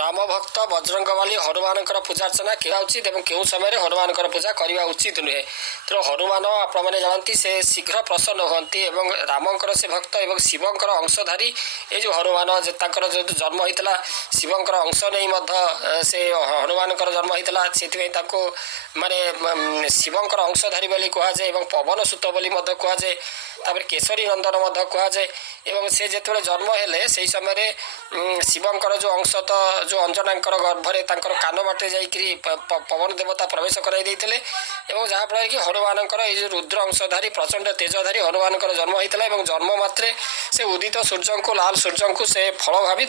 राम भक्त बजरंगबली हनुमान पूजार्चना क्या उचित एवं क्यों समय हनुमान पूजा करने उचित नुहे। तेणु हनुमान आपने जानती से शीघ्र प्रसन्न होती रामकर से भक्त एवं शिवंकर अंशधारी ये जो हनुमान जो जन्म होता शिवंकर अंश नहीं से हनुमान जन्म होता से माने शिवंकर अंशधारी बोली कहुए पवन सुत बोली कहुए तापर केशरी नंदन कहुए से जो जन्म हेले से समय शिवंकर जो अंश तो जो अंजनांकर गर्भरे कान बाटे जाइकरी पवन देवता प्रवेश कराई जहाँफल कि हनुमान ये रुद्र अंशधारी प्रचंड तेजधारी हनुमान जन्म होता है जन्म मात्रे से उदित सूर्य को लाल सूर्य को से फल भावी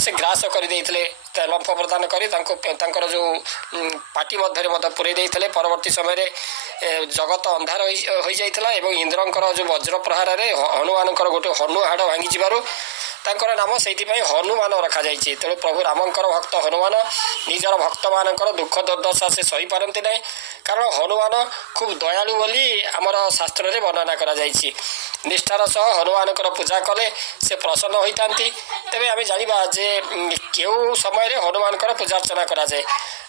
से ग्रास करते लंफ प्रदान कर जो पाटी मध्य पूरे देते परवर्ती समय जगत अंधार हो जाता है इंद्रंकर जो वज्र प्रहार हनुमान गोटे हनु हाड़ भांगी तांकर नाम से हनुमान रखा जाइए। तेणु प्रभु रामंकर भक्त हनुमान निजर भक्त मानकर दुख दुर्दशा से सही पारती ना कारण हनुमान खूब दयालु बोली आमर शास्त्र में वर्णना करा जाइए। निष्ठार सह हनुमान पूजा कले से प्रसन्न होता तेरे आम जाना जे क्यों समय हनुमान पूजार्चना कराए।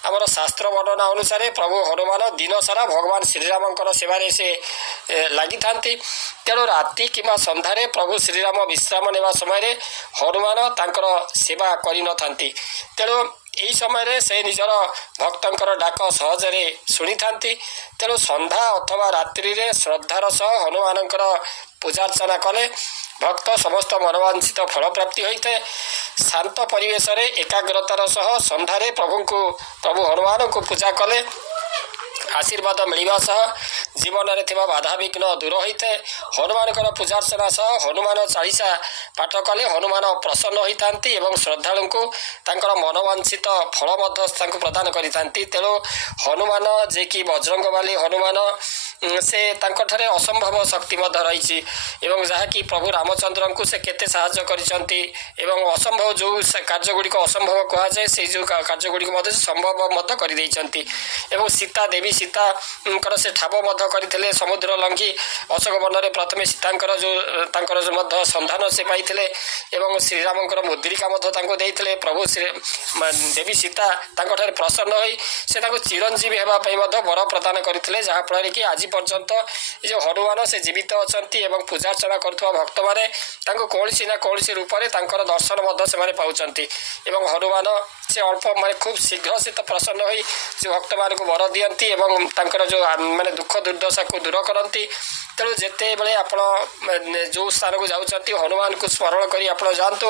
आमर शास्त्र वर्णना अनुसार प्रभु हनुमान दिन सारा भगवान श्रीराम सेवारे से लगी था। तेणु राति कि सन्धार प्रभु श्रीराम विश्राम नेवा समय हनुमान तांकर सेवा करि तेणु यही समय से निजर भक्तर डाक सहजरे शुणी था। तेणु संध्या अथवा रात्रि रे श्रद्धार सह हनुमान पूजार्चना कले भक्त समस्त मनोवांछित फल प्राप्ति होता है। शांत परिवेश रे एकाग्रतार सह संध्यारे प्रभु हनुमान को पूजा कले आशीर्वाद मिलवा सह जीवन में थिबा बाधा विघ्न दूर होता है। हनुमान पूजार्चना सह हनुमान चालीसा पाठ कले हनुमान प्रसन्न होता श्रद्धालु को मनोवांछित फल प्रदान करते। तेणु हनुमान जे कि बजरंगबली हनुमान से ठारे असंभव शक्ति रही जहाँकि प्रभु रामचंद्र को से केते साहाय्य करिसंती असंभव जो कार्यगुड़िक असंभव कहुए से जो कार्यगुड़िक संभव कर सीता देवी सीता से ठाब करते समुद्र लंघी अशोक वन में प्रथम सीतांकर जो संधान से पाई श्रीराम मुद्रिका देते प्रभु देवी सीता प्रसन्न हो से चिरंजीवी होगापी वर प्रदान करते जहाँफल कि आज पर्यंत ये हनुमान से जीवित अच्छा पूजार्चना करुवा भक्त मैंने कौन ना कौन रूप से दर्शन से पाँच हनुमान से अल्प माने खूब शीघ्र से तो प्रसन्न हो जो भक्त मान को वर दियंती जो माने दुख दुर्दशा को दूर करती। तेणु जिते बड़े आप जो स्थान को जाऊँच हनुमान को स्मरण कर जातु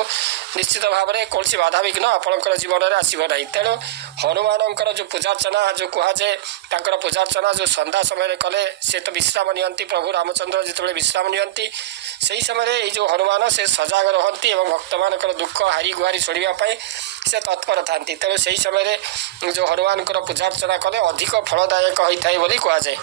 निश्चित भाव में कौन बाधा विघ्न आपंकर जीवन में आसब ना। तेणु हनुमान जो पूजार्चना जो कहुए पूजार्चना जो संध्या समय कले से तो विश्राम नियंती प्रभु रामचंद्र जिते विश्राम नियंती से समय ये जो हनुमान से सजग रहती भक्त मान दुख हारी गुहारी शुणापी से तत्पर था। तेणु से समय जो हनुमान पूजार्चना कले अधिक फलदायक होता है बोली कहुए।